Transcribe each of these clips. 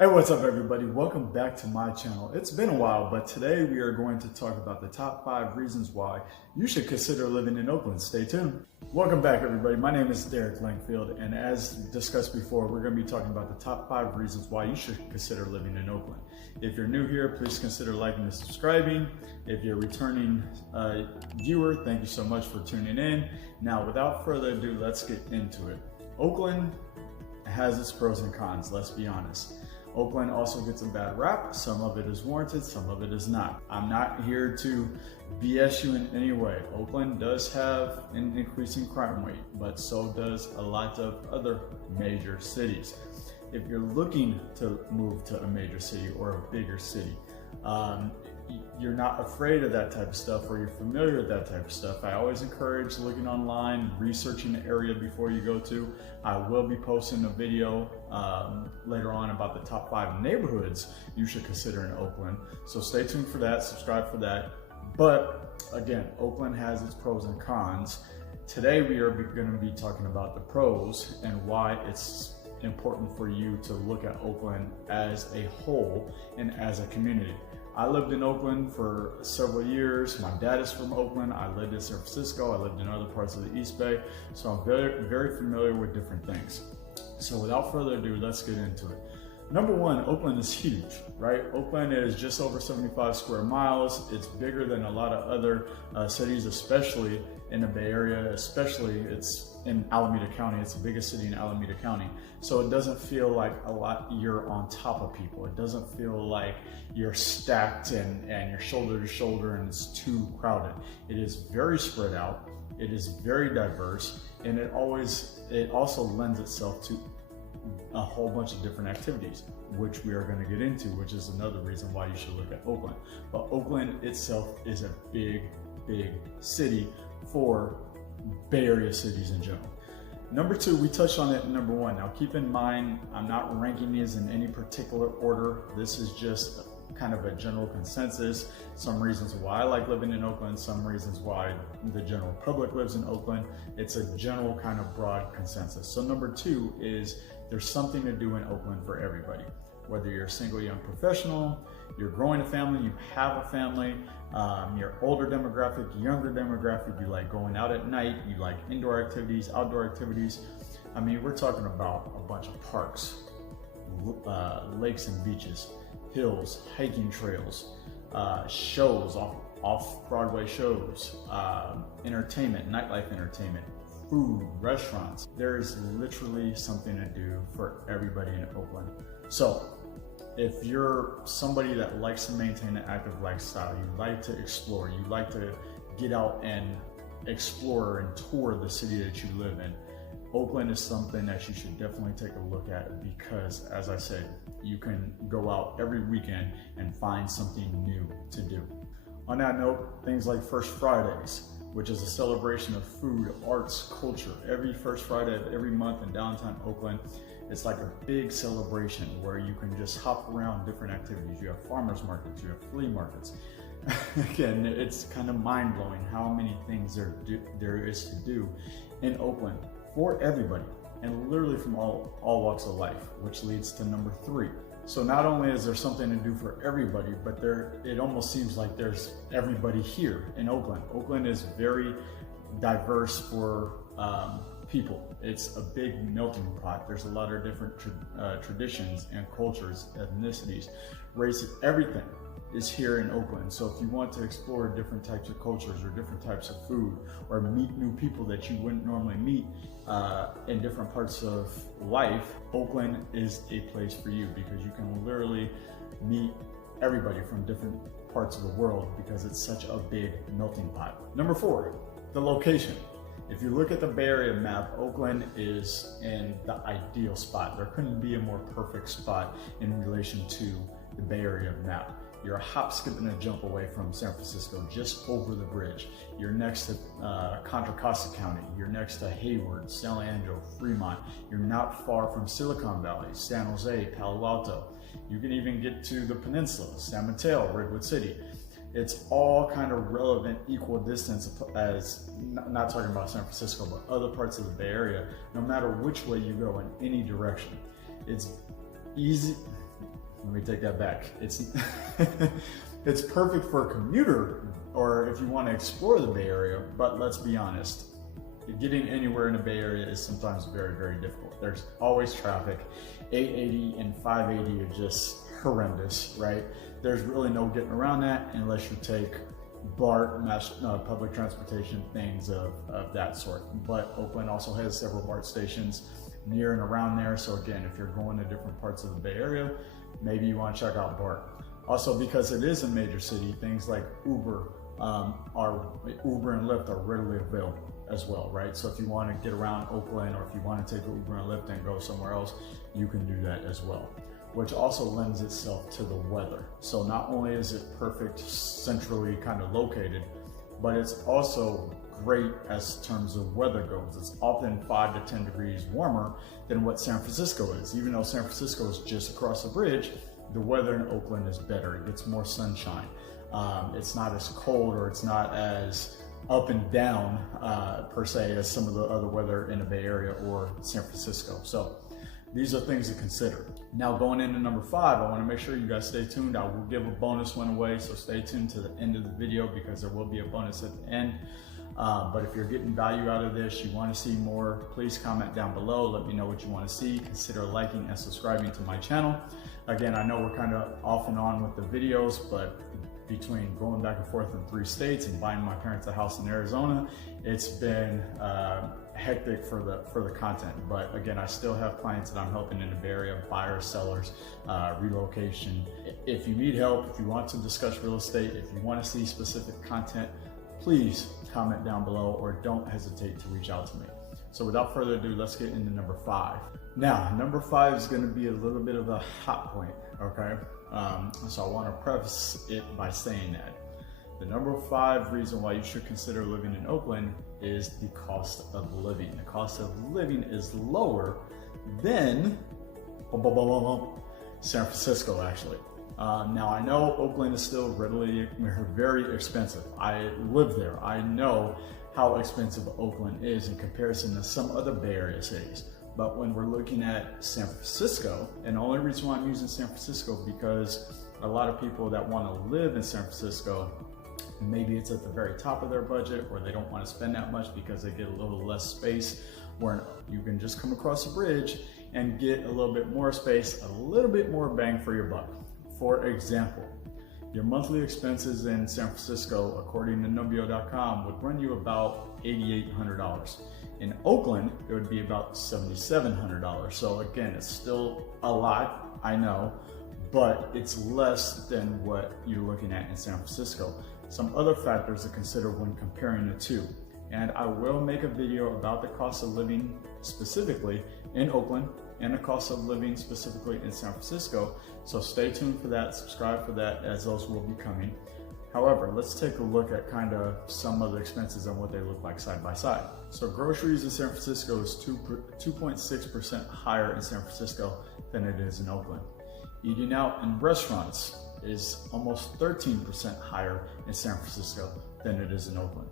Hey, what's up everybody? Welcome back to my channel. It's been a while, but today we are going to talk about the top 5 reasons why you should consider living in Oakland. Stay tuned. Welcome back everybody. My name is Derek Langfield, and as discussed before, we're going to be talking about the top 5 reasons why you should consider living in Oakland. If you're new here, please consider liking and subscribing. If you're a returning viewer, thank you so much for tuning in. Now, without further ado, let's get into it. Oakland has its pros and cons, let's be honest. Oakland also gets a bad rap. Some of it is warranted, some of it is not. I'm not here to BS you in any way. Oakland does have an increasing crime rate, but so does a lot of other major cities. If you're looking to move to a major city or a bigger city, you're not afraid of that type of stuff, or you're familiar with that type of stuff, I always encourage looking online, researching the area before you go to. I will be posting a video later on about the top 5 neighborhoods you should consider in Oakland. So stay tuned for that, subscribe for that. But again, Oakland has its pros and cons. Today we are going to be talking about the pros and why it's important for you to look at Oakland as a whole and as a community. I lived in Oakland for several years. My dad is from Oakland. I lived in San Francisco. I lived in other parts of the East Bay. So I'm very familiar with different things. So without further ado, let's get into it. Number one, Oakland is huge, right? Oakland is just over 75 square miles. It's bigger than a lot of other cities, especially in the Bay Area, especially it's in Alameda County. It's the biggest city in Alameda County. So it doesn't feel like you're on top of people. It doesn't feel like you're stacked and you're shoulder to shoulder and it's too crowded. It is very spread out. It is very diverse, and it also lends itself to a whole bunch of different activities, which we are going to get into, which is another reason why you should look at Oakland. But Oakland itself is a big city for Bay Area cities in general. Number two, we touched on it in number one. Now keep in mind, I'm not ranking these in any particular order. This is just kind of a general consensus. Some reasons why I like living in Oakland, some reasons why the general public lives in Oakland. It's a general kind of broad consensus. So number two is there's something to do in Oakland for everybody. Whether you're a single young professional, you're growing a family, you have a family, you're older demographic, younger demographic, you like going out at night, you like indoor activities, outdoor activities. I mean, we're talking about a bunch of parks, lakes and beaches, hills, hiking trails, shows, off-Broadway shows, entertainment, nightlife entertainment, food, restaurants. There's literally something to do for everybody in Oakland. So if you're somebody that likes to maintain an active lifestyle, you like to explore, you like to get out and explore and tour the city that you live in, Oakland is something that you should definitely take a look at, because as I said, you can go out every weekend and find something new to do. On that note, things like First Fridays, which is a celebration of food, arts, culture. Every first Friday of every month in downtown Oakland, it's like a big celebration where you can just hop around different activities. You have farmers markets, you have flea markets. Again, it's kind of mind-blowing how many things there is to do in Oakland for everybody, and literally from all walks of life, which leads to number three. So not only is there something to do for everybody, but it almost seems like there's everybody here in Oakland. Oakland is very diverse for people. It's a big melting pot. There's a lot of different traditions and cultures, ethnicities, races, everything is here in Oakland. So if you want to explore different types of cultures or different types of food, or meet new people that you wouldn't normally meet in different parts of life, Oakland is a place for you, because you can literally meet everybody from different parts of the world, because it's such a big melting pot. Number four, the location. If you look at the Bay Area map, Oakland is in the ideal spot. There couldn't be a more perfect spot in relation to the Bay Area map. You're a hop, skip, and a jump away from San Francisco, just over the bridge. You're next to Contra Costa County. You're next to Hayward, San Leandro, Fremont. You're not far from Silicon Valley, San Jose, Palo Alto. You can even get to the peninsula, San Mateo, Redwood City. It's all kind of relevant, equal distance, as not talking about San Francisco, but other parts of the Bay Area, no matter which way you go in any direction. It's easy. let me take that back. It's it's perfect for a commuter or if you want to explore the Bay Area, but let's be honest, getting anywhere in the Bay Area is sometimes very, very difficult. There's always traffic. 880 and 580 are just horrendous, right? There's really no getting around that unless you take BART, public transportation, things of that sort. But Oakland also has several BART stations near and around there. So again, if you're going to different parts of the Bay Area, maybe you want to check out BART. Also, because it is a major city, things like Uber and Lyft are readily available as well, right? So if you want to get around Oakland or if you want to take Uber and Lyft and go somewhere else, you can do that as well, which also lends itself to the weather. So not only is it perfect, centrally kind of located, but it's also great as terms of weather goes. It's often 5 to 10 degrees warmer than what San Francisco is. Even though San Francisco is just across the bridge, the weather in Oakland is better. It gets more sunshine. It's not as cold or it's not as up and down per se as some of the other weather in the Bay Area or San Francisco. So these are things to consider. Now going into number 5, I want to make sure you guys stay tuned. I will give a bonus one away, so stay tuned to the end of the video because there will be a bonus at the end. But if you're getting value out of this, you want to see more, please comment down below. Let me know what you want to see. Consider liking and subscribing to my channel. Again, I know we're kind of off and on with the videos, but between going back and forth in 3 states and buying my parents a house in Arizona, it's been hectic for the content. But again, I still have clients that I'm helping in the Bay Area, buyers, sellers, relocation. If you need help, if you want to discuss real estate, if you want to see specific content, please comment down below or don't hesitate to reach out to me. So without further ado, let's get into number 5. Now, number 5 is going to be a little bit of a hot point, okay? So I want to preface it by saying that the number 5 reason why you should consider living in Oakland is the cost of living. The cost of living is lower than San Francisco, actually. Now I know Oakland is still very expensive. I live there. I know how expensive Oakland is in comparison to some other Bay Area cities. But when we're looking at San Francisco, and the only reason why I'm using San Francisco because a lot of people that want to live in San Francisco, maybe it's at the very top of their budget or they don't want to spend that much because they get a little less space, where you can just come across the bridge and get a little bit more space, a little bit more bang for your buck. For example, your monthly expenses in San Francisco, according to Numbeo.com, would run you about $8,800. In Oakland, it would be about $7,700. So again, it's still a lot, I know, but it's less than what you're looking at in San Francisco. Some other factors to consider when comparing the two. And I will make a video about the cost of living specifically in Oakland and the cost of living specifically in San Francisco. So stay tuned for that, subscribe for that, as those will be coming. However, let's take a look at kind of some of the expenses and what they look like side by side. So groceries in San Francisco is 2.6% higher in San Francisco than it is in Oakland. Eating out in restaurants is almost 13% higher in San Francisco than it is in Oakland.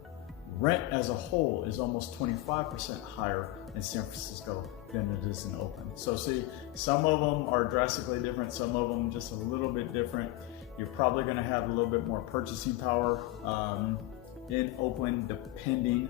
Rent as a whole is almost 25% higher in San Francisco than it is in Oakland. So see, some of them are drastically different, some of them just a little bit different. You're probably gonna have a little bit more purchasing power in Oakland, depending.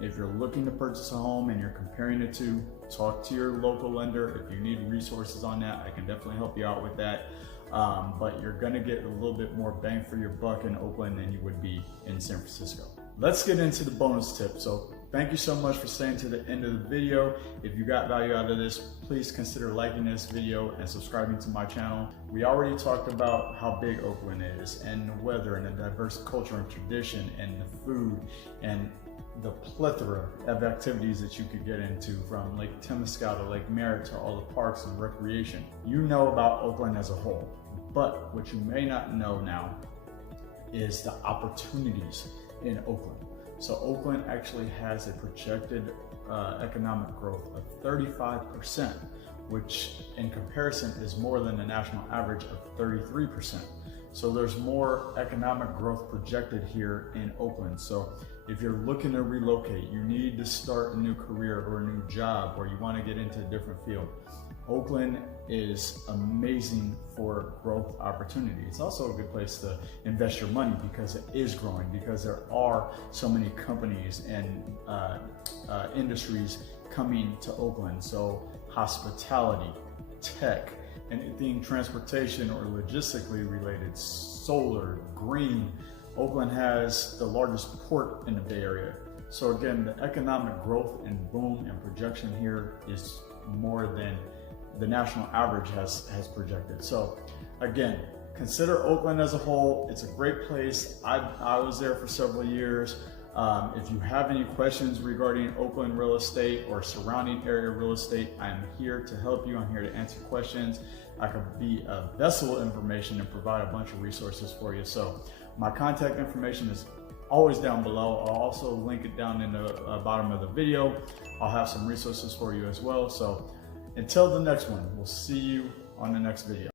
If you're looking to purchase a home and you're comparing the two, talk to your local lender. If you need resources on that, I can definitely help you out with that. But you're gonna get a little bit more bang for your buck in Oakland than you would be in San Francisco. Let's get into the bonus tip. So thank you so much for staying to the end of the video. If you got value out of this, please consider liking this video and subscribing to my channel. We already talked about how big Oakland is and the weather and the diverse culture and tradition and the food and the plethora of activities that you could get into, from Lake Temescal to Lake Merritt to all the parks and recreation. You know about Oakland as a whole, but what you may not know now is the opportunities in Oakland. So Oakland actually has a projected economic growth of 35%, which in comparison is more than the national average of 33%. So there's more economic growth projected here in Oakland. So if you're looking to relocate, you need to start a new career or a new job, or you want to get into a different field, Oakland is amazing for growth opportunity. It's also a good place to invest your money because it is growing, because there are so many companies and industries coming to Oakland. So hospitality, tech, anything transportation or logistically related, solar, green. Oakland has the largest port in the Bay Area. So again, the economic growth and boom and projection here is more than the national average has projected. So again, consider Oakland as a whole. It's a great place. I was there for several years. If you have any questions regarding Oakland real estate or surrounding area real estate, I'm here to help you. I'm here to answer questions. I could be a vessel of information and provide a bunch of resources for you. So my contact information is always down below. I'll also link it down in the bottom of the video. I'll have some resources for you as well. So until the next one, we'll see you on the next video.